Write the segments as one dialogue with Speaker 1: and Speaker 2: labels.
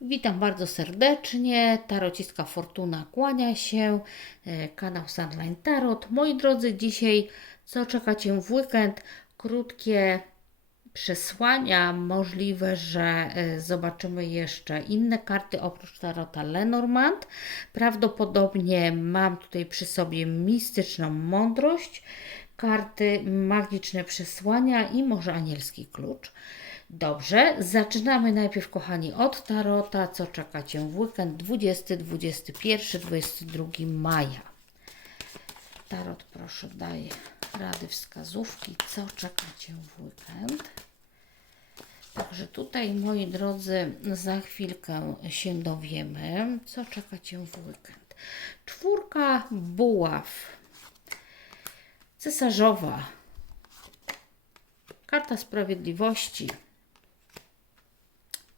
Speaker 1: Witam bardzo serdecznie. Tarociska Fortuna kłania się. e, Kanał Sandline Tarot. Moi drodzy, dzisiaj co czekacie w weekend? Krótkie przesłania. Możliwe, że e, zobaczymy jeszcze inne karty oprócz Tarota Lenormand. Prawdopodobnie mam tutaj przy sobie mistyczną mądrość, karty magiczne przesłania i może anielski klucz. Dobrze, zaczynamy najpierw, kochani, od Tarota. Co czekacie w weekend 20, 21, 22 maja? Tarot, proszę, daje rady, wskazówki, co czekacie w weekend. Także tutaj, moi drodzy, za chwilkę się dowiemy, co czekacie w weekend. Czwórka buław, cesarzowa, karta sprawiedliwości,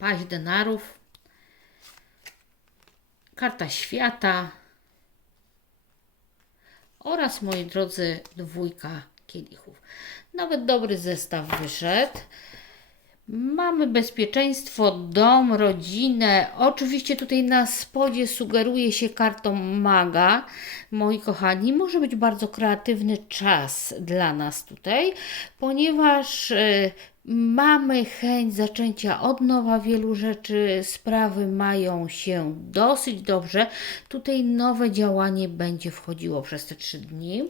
Speaker 1: paź denarów, karta świata oraz, moi drodzy, dwójka kielichów. Nawet dobry zestaw wyszedł. Mamy bezpieczeństwo, dom, rodzinę. Oczywiście tutaj na spodzie sugeruje się kartą maga. Moi kochani, może być bardzo kreatywny czas dla nas tutaj, ponieważ y, mamy chęć zaczęcia od nowa wielu rzeczy. Sprawy mają się dosyć dobrze. Tutaj nowe działanie będzie wchodziło przez te trzy dni.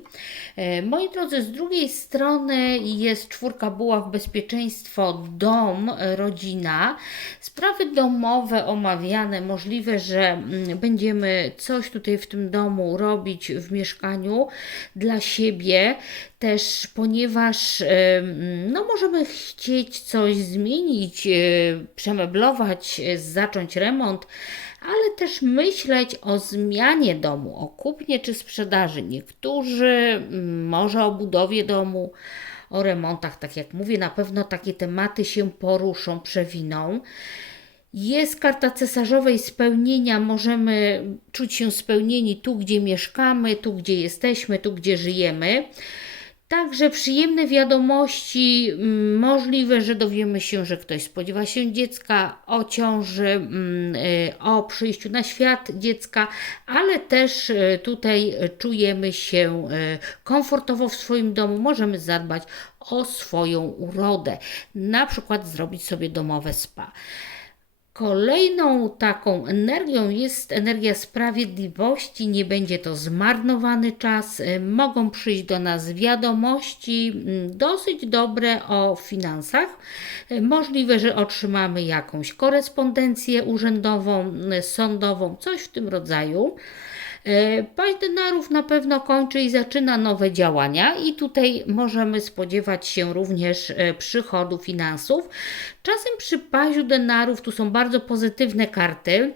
Speaker 1: E, Moi drodzy, z drugiej strony jest czwórka buław, bezpieczeństwo, dom, e, rodzina, sprawy domowe omawiane. Możliwe, że mm, będziemy coś tutaj w tym domu robić w mieszkaniu dla siebie też, ponieważ e, no, możemy chcieć coś zmienić, e, przemeblować, e, zacząć remont, ale też myśleć o zmianie domu, o kupnie czy sprzedaży. Niektórzy może o budowie domu, o remontach, tak jak mówię, na pewno takie tematy się poruszą, przewiną. Jest karta cesarzowej spełnienia, możemy czuć się spełnieni tu, gdzie mieszkamy, tu, gdzie jesteśmy, tu, gdzie żyjemy. Także przyjemne wiadomości, mm, możliwe, że dowiemy się, że ktoś spodziewa się dziecka, o ciąży, mm, y, o przyjściu na świat dziecka, ale też y, tutaj czujemy się y, komfortowo w swoim domu, możemy zadbać o swoją urodę, na przykład zrobić sobie domowe spa. Kolejną taką energią jest energia sprawiedliwości. Nie będzie to zmarnowany czas. Y, Mogą przyjść do nas wiadomości mm, dosyć dobre o finansach. Y, Możliwe, że otrzymamy jakąś korespondencję urzędową, sądową, coś w tym rodzaju. E, Paź denarów na pewno kończy i zaczyna nowe działania, i tutaj możemy spodziewać się również e, przychodu finansów. Czasem przy paziu denarów tu są bardzo pozytywne karty.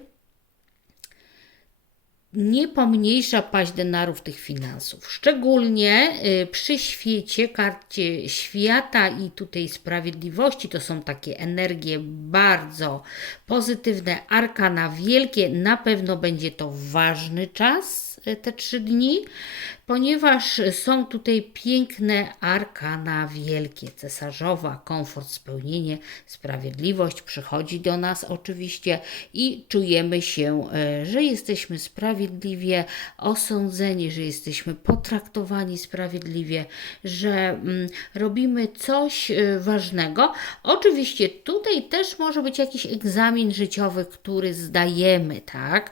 Speaker 1: Nie pomniejsza paź denarów tych finansów. Szczególnie y, przy świecie, karcie świata i tutaj sprawiedliwości, to są takie energie bardzo pozytywne, arkana wielkie. Na pewno będzie to ważny czas, te trzy dni, ponieważ są tutaj piękne arkana wielkie, cesarzowa, komfort, spełnienie, sprawiedliwość przychodzi do nas oczywiście i czujemy się, e, że jesteśmy sprawiedliwie osądzeni, że jesteśmy potraktowani sprawiedliwie, że mm, robimy coś e, ważnego. Oczywiście tutaj też może być jakiś egzamin życiowy, który zdajemy, tak?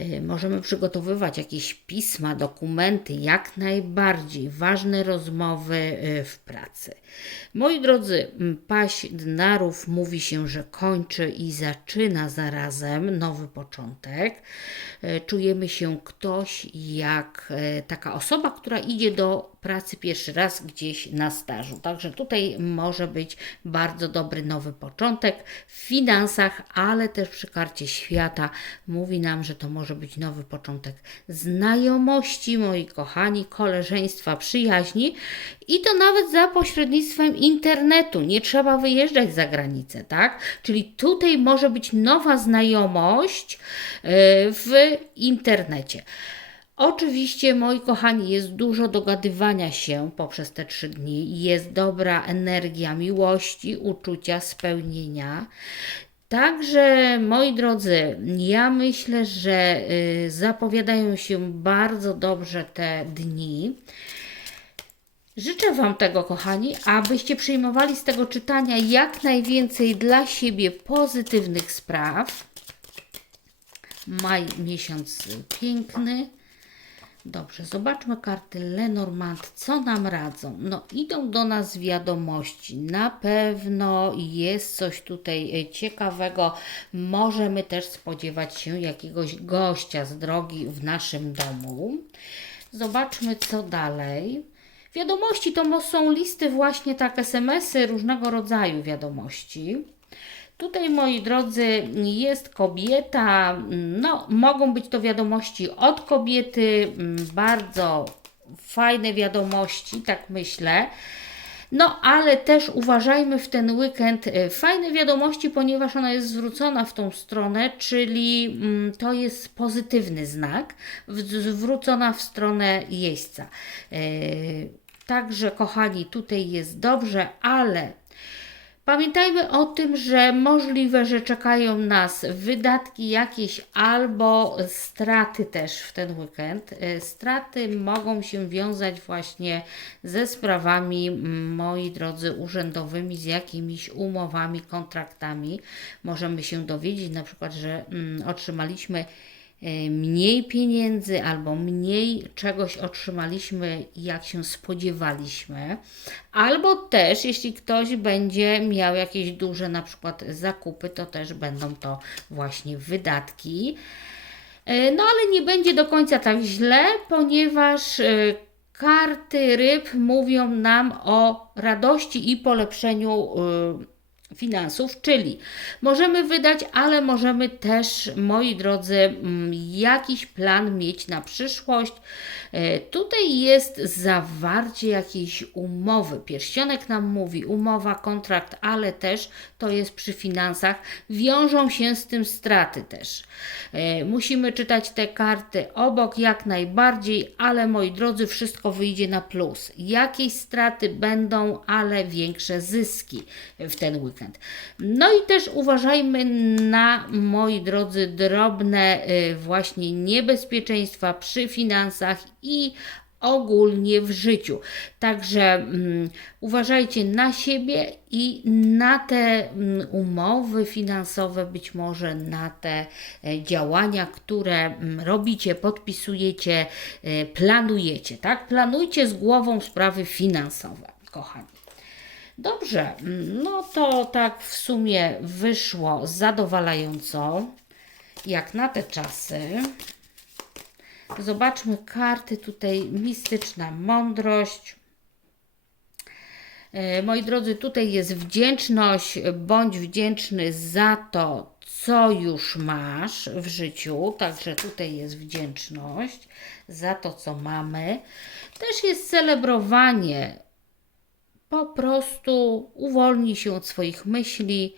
Speaker 1: Y, Możemy przygotowywać jakieś pisma, dokumenty, jak najbardziej ważne rozmowy y, w pracy. Moi drodzy, paść dnarów mówi się, że kończy i zaczyna zarazem nowy początek. Y, Czujemy się ktoś jak taka osoba, która idzie do pracy pierwszy raz gdzieś na stażu. Także tutaj może być bardzo dobry nowy początek w finansach, ale też przy karcie świata mówi nam, że to może być nowy początek znajomości, moi kochani, koleżeństwa, przyjaźni i to nawet za pośrednictwem internetu. Nie trzeba wyjeżdżać za granicę, tak? Czyli tutaj może być nowa znajomość yy, w internecie. Oczywiście, moi kochani, jest dużo dogadywania się poprzez te trzy dni. Jest dobra energia miłości, uczucia, spełnienia. Także, moi drodzy, ja myślę, że y, zapowiadają się bardzo dobrze te dni. Życzę Wam tego, kochani, abyście przyjmowali z tego czytania jak najwięcej dla siebie pozytywnych spraw. Maj miesiąc piękny. Dobrze, zobaczmy karty Lenormand. Co nam radzą? No, idą do nas wiadomości. Na pewno jest coś tutaj e, ciekawego. Możemy też spodziewać się jakiegoś gościa z drogi w naszym domu. Zobaczmy, co dalej. Wiadomości to są listy właśnie tak SMS-y, różnego rodzaju wiadomości. Tutaj, moi drodzy, jest kobieta. No, mogą być to wiadomości od kobiety, mm, bardzo fajne wiadomości, tak myślę. No, ale też uważajmy w ten weekend e, fajne wiadomości, ponieważ ona jest zwrócona w tą stronę, czyli mm, to jest pozytywny znak, zwrócona w stronę jeźdźca. E, Także, kochani, tutaj jest dobrze, ale Pamiętajmy o tym, że możliwe, że czekają nas wydatki jakieś albo straty też w ten weekend. E, Straty mogą się wiązać właśnie ze sprawami, moi drodzy, urzędowymi, z jakimiś umowami, kontraktami. Możemy się dowiedzieć na przykład, że mm, otrzymaliśmy mniej pieniędzy albo mniej czegoś otrzymaliśmy, jak się spodziewaliśmy, albo też, jeśli ktoś będzie miał jakieś duże na przykład zakupy, to też będą to właśnie wydatki. E, No ale nie będzie do końca tak źle, ponieważ e, karty ryb mówią nam o radości i polepszeniu e, finansów, czyli możemy wydać, ale możemy też, moi drodzy, mm, jakiś plan mieć na przyszłość. E, Tutaj jest zawarcie jakiejś umowy. Pierścionek nam mówi umowa, kontrakt, ale też to jest przy finansach. Wiążą się z tym straty też. E, Musimy czytać te karty obok jak najbardziej, ale moi drodzy, wszystko wyjdzie na plus. Jakieś straty będą, ale większe zyski w ten weekend. No i też uważajmy na, moi drodzy, drobne y, właśnie niebezpieczeństwa przy finansach i ogólnie w życiu. Także mm, uważajcie na siebie i na te mm, umowy finansowe, być może na te e, działania, które mm, robicie, podpisujecie, e, planujecie, tak? Planujcie z głową sprawy finansowe, kochani. Dobrze, no to tak w sumie wyszło zadowalająco, jak na te czasy. Zobaczmy karty tutaj, mistyczna mądrość. E, Moi drodzy, tutaj jest wdzięczność, bądź wdzięczny za to, co już masz w życiu. Także tutaj jest wdzięczność za to, co mamy. Też jest celebrowanie po prostu uwolnij się od swoich myśli,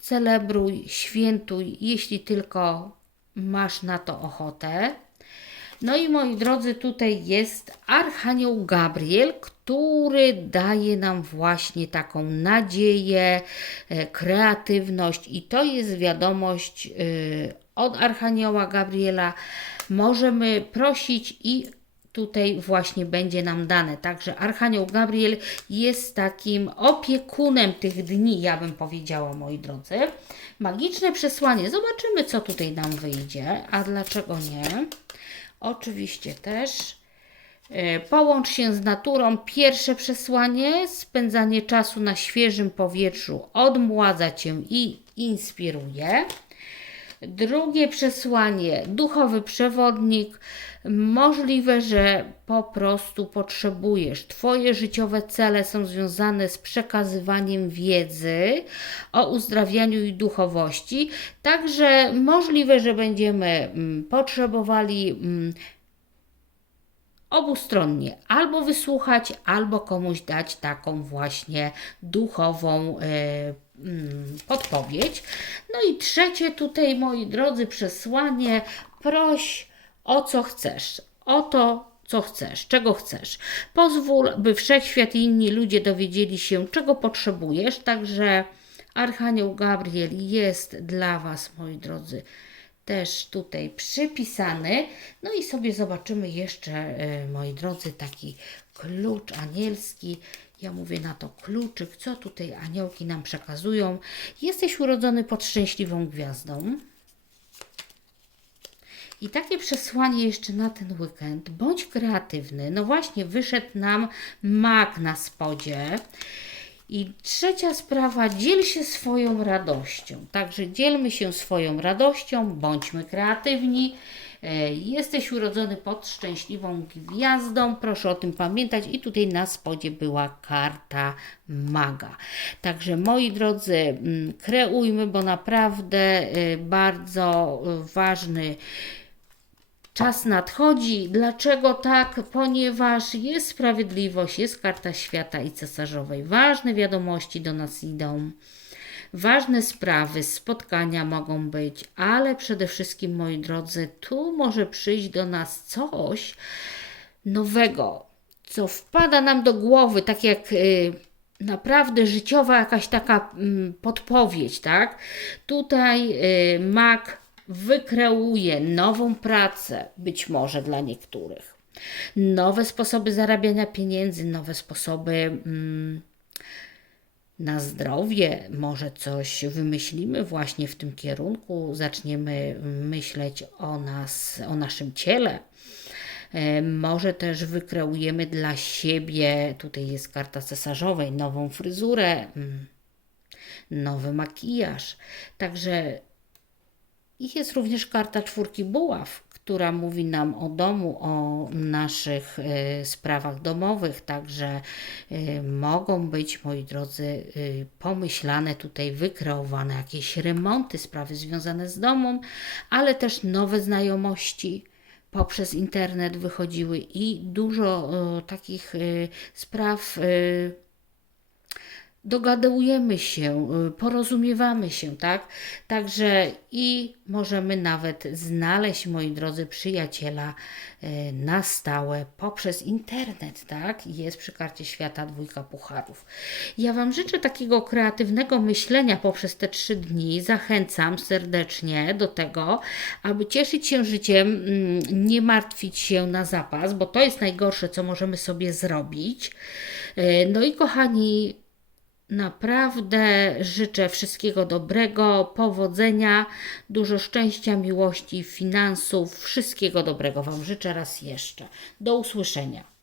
Speaker 1: celebruj, świętuj, jeśli tylko masz na to ochotę. No i moi drodzy, tutaj jest Archanioł Gabriel, który daje nam właśnie taką nadzieję, e, kreatywność i to jest wiadomość y, od Archanioła Gabriela. Możemy prosić i tutaj właśnie będzie nam dane. Także Archanioł Gabriel jest takim opiekunem tych dni, ja bym powiedziała, moi drodzy. Magiczne przesłanie. Zobaczymy, co tutaj nam wyjdzie, a dlaczego nie. Oczywiście też. E, Połącz się z naturą. Pierwsze przesłanie, spędzanie czasu na świeżym powietrzu odmładza Cię i inspiruje. Drugie przesłanie, duchowy przewodnik. Możliwe, że po prostu potrzebujesz. Twoje życiowe cele są związane z przekazywaniem wiedzy o uzdrawianiu i duchowości. Także możliwe, że będziemy mm, potrzebowali mm, obustronnie albo wysłuchać, albo komuś dać taką właśnie duchową e, mm, podpowiedź. No i trzecie tutaj, moi drodzy, przesłanie: proś o co chcesz, o to, co chcesz, czego chcesz. Pozwól, by wszechświat i inni ludzie dowiedzieli się, czego potrzebujesz, także Archanioł Gabriel jest dla Was, moi drodzy, też tutaj przypisany. No i sobie zobaczymy jeszcze, e, moi drodzy, taki klucz anielski. Ja mówię na to kluczyk, co tutaj aniołki nam przekazują. Jesteś urodzony pod szczęśliwą gwiazdą. I takie przesłanie jeszcze na ten weekend. Bądź kreatywny. No właśnie, wyszedł nam mak na spodzie. I trzecia sprawa, dziel się swoją radością. Także dzielmy się swoją radością, bądźmy kreatywni. E, Jesteś urodzony pod szczęśliwą gwiazdą, proszę o tym pamiętać. I tutaj na spodzie była karta maga. Także moi drodzy, mm, kreujmy, bo naprawdę e, bardzo ważny Czas nadchodzi. Dlaczego tak? Ponieważ jest sprawiedliwość, jest karta świata i cesarzowej. Ważne wiadomości do nas idą. Ważne sprawy, spotkania mogą być, ale przede wszystkim, moi drodzy, tu może przyjść do nas coś nowego, co wpada nam do głowy, tak jak y, naprawdę życiowa jakaś taka mm, podpowiedź, tak? Tutaj y, mak wykreuje nową pracę, być może dla niektórych. Nowe sposoby zarabiania pieniędzy, nowe sposoby mm, na zdrowie, może coś wymyślimy właśnie w tym kierunku, zaczniemy myśleć o nas, o naszym ciele. E, Może też wykreujemy dla siebie, tutaj jest karta cesarzowej, nową fryzurę, mm, nowy makijaż. Także i jest również karta czwórki buław, która mówi nam o domu, o naszych e, sprawach domowych. Także e, mogą być, moi drodzy, e, pomyślane tutaj, wykreowane jakieś remonty, sprawy związane z domem, ale też nowe znajomości poprzez internet wychodziły i dużo takich spraw. Dogadujemy się, y, porozumiewamy się, tak? Także i możemy nawet znaleźć, moi drodzy, przyjaciela y, na stałe poprzez internet, tak? Jest przy karcie świata dwójka pucharów. Ja Wam życzę takiego kreatywnego myślenia poprzez te trzy dni. Zachęcam serdecznie do tego, aby cieszyć się życiem, mm, nie martwić się na zapas, bo to jest najgorsze, co możemy sobie zrobić. Y, No i kochani, Naprawdę życzę wszystkiego dobrego, powodzenia, dużo szczęścia, miłości, finansów, wszystkiego dobrego Wam życzę raz jeszcze. Do usłyszenia.